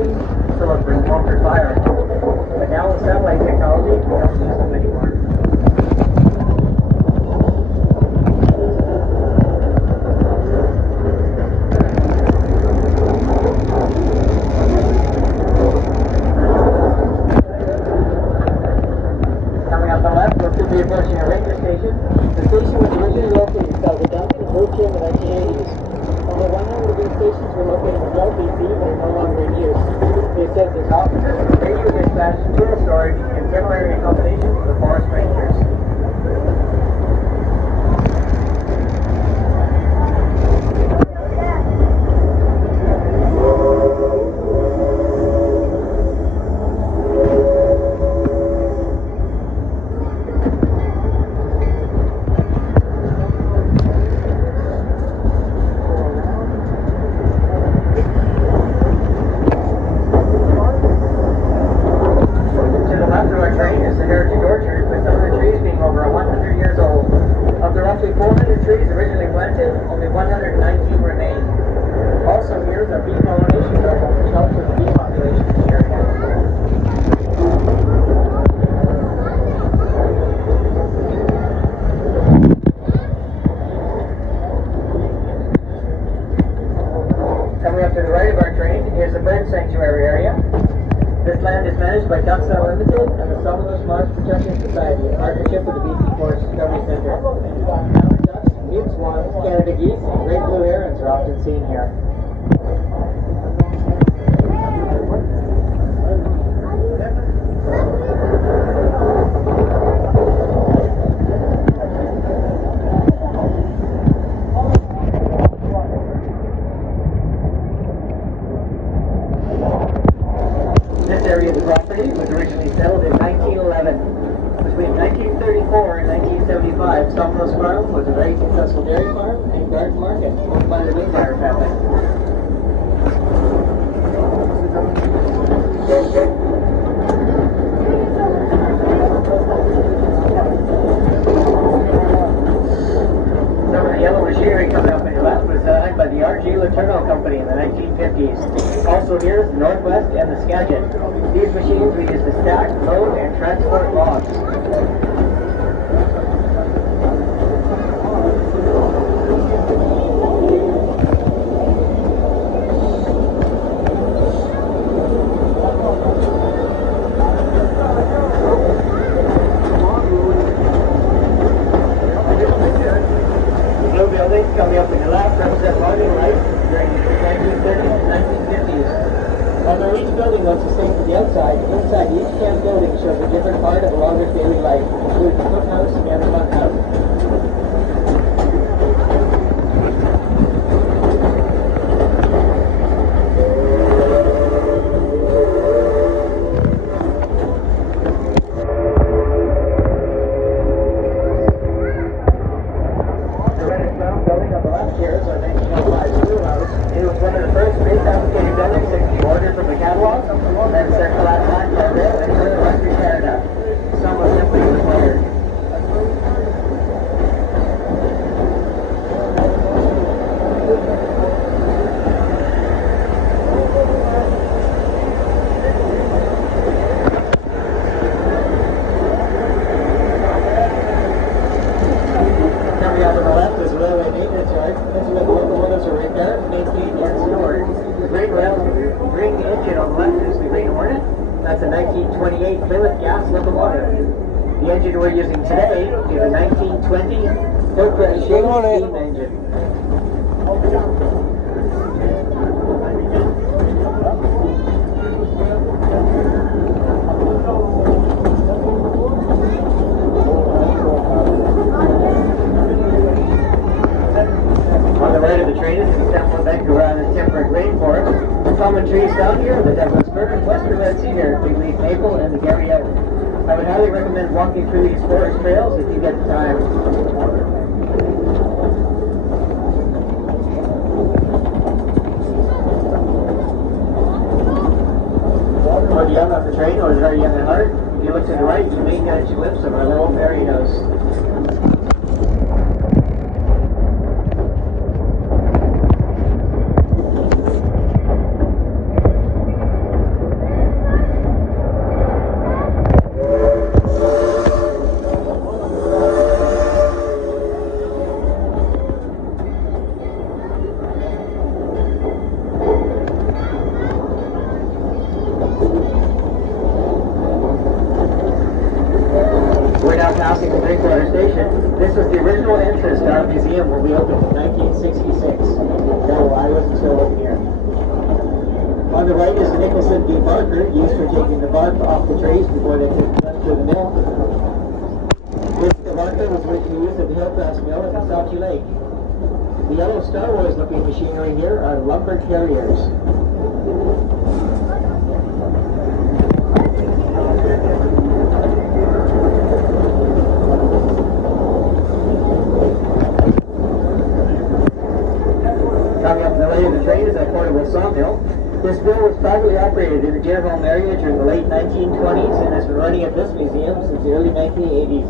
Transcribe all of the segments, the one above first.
communication, so it brings comfort fire. But now with satellite technology, we don't use them anymore. Coming up the left, we're quickly approaching a ranger station. The station was originally located south of Duncan and moved here in the 1980s. Over 100 of these stations were located in Gulf, BC, but are no longer in use. They served as offices, radio dispatch, tool storage, and general area accommodation for the forest rangers. Only 119 remain. Also, here's a bee pollination program which helps with the bee population in the area. Coming up to the right of our train, here's the bird sanctuary area. This land is managed by Ducksville Limited and the Summerless Marsh Protection Society in partnership with the BC Forest Discovery Centre. Mute swans, Canada geese, and great blue herons are often seen here. This area of the property was originally settled in 1911. Between 1934 and 1975, Summerless Farm was a very successful dairy farm and garden market owned by the Wingfire family. Some of the yellow machinery coming up on your left was designed by the R.G. Letourneau Company in the 1950s. Also here is the Northwest and the Skagit. These machines we use to stack, load, and transport logs. Coming up in the left represent logging life during the 1930s and 1950s. Although each building looks the same from the outside, inside each camp building shows a different part of the logger's daily life, including the cookhouse and the bunkhouse. That's a 1928 Plymouth gas locomotive. The engine we're using today is a 1920 Hilcrest steam engine. On the right of the train is the Temple Vancouver Island temperate rainforest. The common trees down here are the Douglas fir, Western red cedar, big leaf maple, and the Gary oak. I would highly recommend walking through these forest trails if you get the time. When young off the train or very young at heart, if you look to the right, you may catch a glimpse of our little fairy nose. station. This was the original entrance to our museum when we opened in 1966. No, I wasn't still living here. On the right is the Nicholson debarker, used for taking the bark off the trees before they could run through the mill. This debarker was originally used at the Hillcrest Mill at Salty Lake. The yellow Star Wars looking machinery here are lumber carriers. Coming up in the way of the train is that portable sawmill. This mill was privately operated in the Deerholm area during the late 1920s and has been running at this museum since the early 1980s.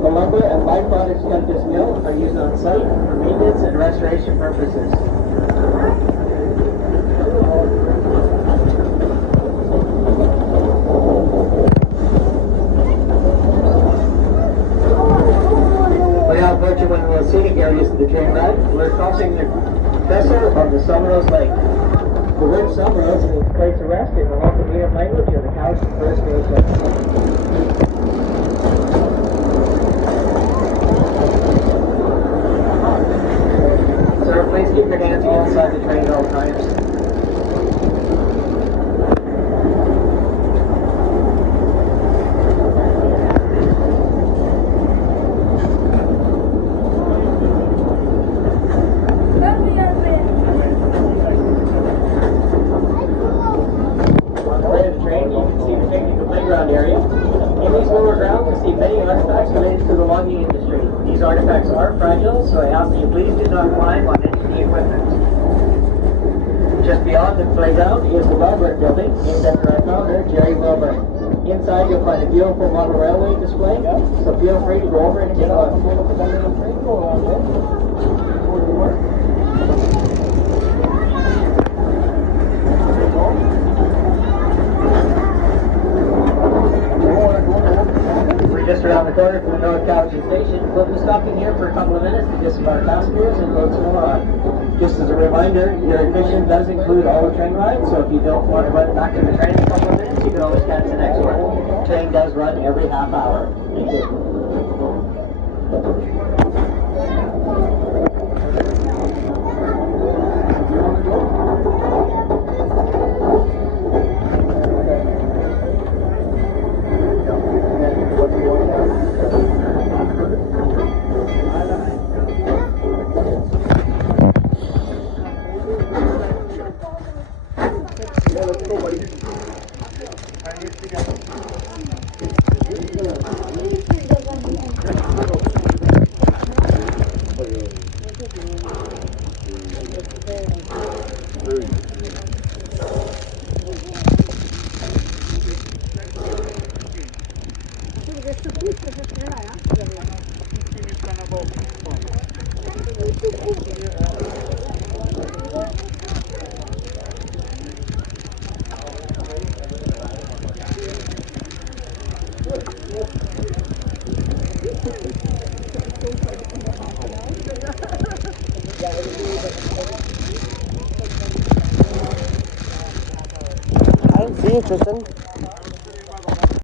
The lumber and byproducts at this mill are used on site for maintenance and restoration purposes. We now approaching one of the scenic areas of the train ride. We're crossing the trestle of the Summerose Lake. The word Summerose is a place of rest in the local native language of the Cowichan First Nation. Sir, please keep your hands inside the train at all times. Area. In these lower grounds, you'll see many artifacts related to the logging industry. These artifacts are fragile, so I ask that you please do not climb on any of the equipment. Just beyond the playground is the Wilburn building, named after our founder, Jerry Wilburn. Inside, you'll find a beautiful model railway display, so feel free to go over and take a look. Just around the corner from the North Cowichan Station. We'll be stopping here for a couple of minutes to get some of our passengers and load some on. Just as a reminder, your admission does include all the train rides, so if you don't want to run back to the train in a couple of minutes, you can always catch the next one. The train does run every half hour. Thank you. See you, Tristan.